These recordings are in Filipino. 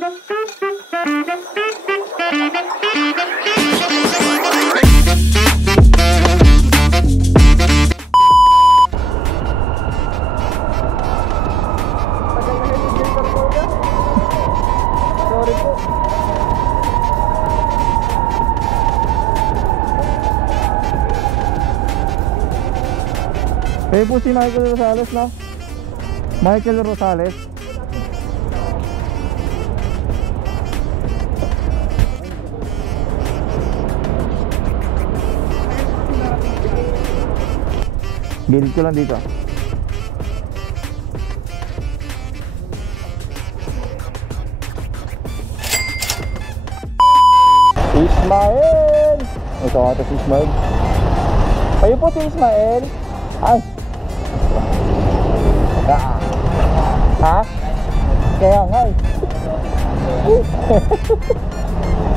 Kayo po si Michael Rosales, no? Michael Rosales. Gilid ko lang dito. Ismael! Ito ata si Ismael. Kayo po si Ismael? Ay! Ha? Kaya nga eh.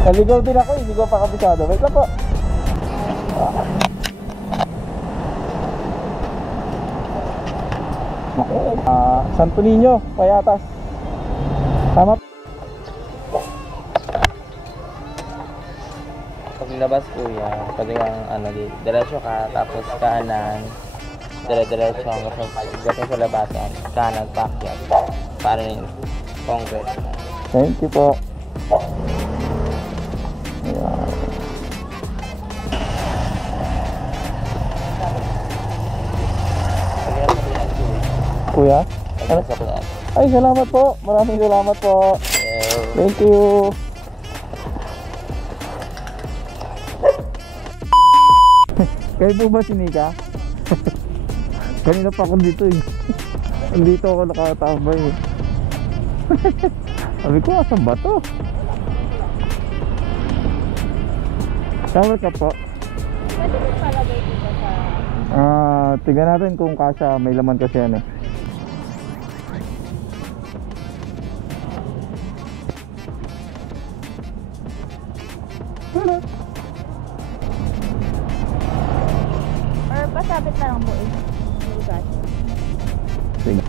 Naligaw din ako, hindi ko pa kabisado. Wait lang po. Santo Niño, Payatas. Tama. Paglabas kuya, pwede kang ano, diretso ka, tapos kanan, dire-diretso hanggang sa labasan, kanan, pakyat, para yung concrete. Thank you po. Ayan. Kuya? Ay, salamat po. Maraming salamat po. Thank you. Kayo po ba si Nika? Kanina pa ako dito eh. Dito ako nakatabay eh. Sabi ko, asan ba to? Shower ka po? Pwede mo palagay dito sa... tignan natin kung kasya, may laman kasi yan eh. Or pasabit na lang po eh. Sige.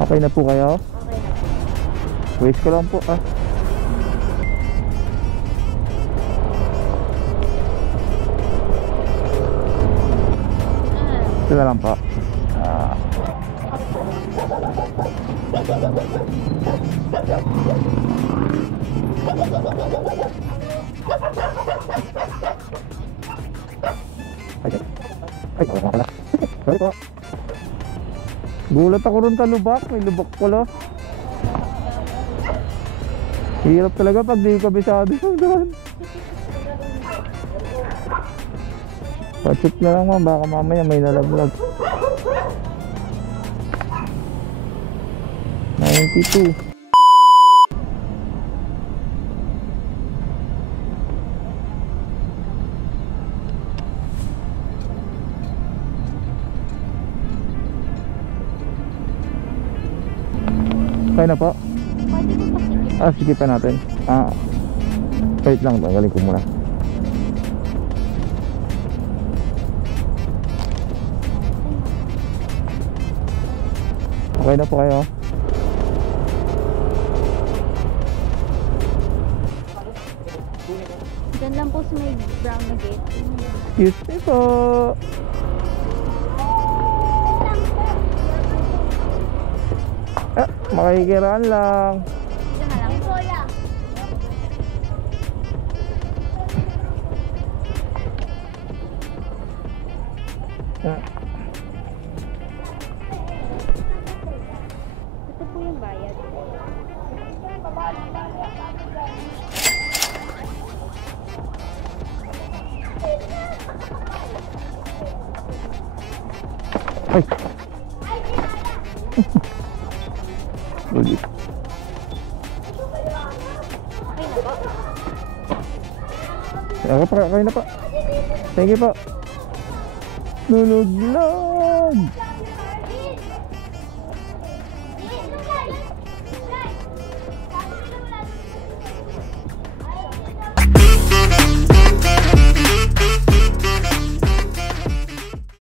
Okay na po kayo? Okay na po. Waste ko lang po ah. Ito na lang po. Ay, wala pala. Sorry po. Gulat ako ron sa lubak. May lubak pala. Hirap talaga pag di kabisado yung doon. Pa-check na lang ma'am. Baka mamaya may nalaglag. 92. Kaya na po? Pwede mo pasikip. Sige pa natin. Wait lang, tanggalin ko muna. Okay na po kayo. Diyan lang po sa may brown na gate. Excuse me po. Makikiraan lang. Diyan na lang. Kuya. Ito po yung bayad. Ay. Ulit. Okay na po. Thank you po. Nulog lang.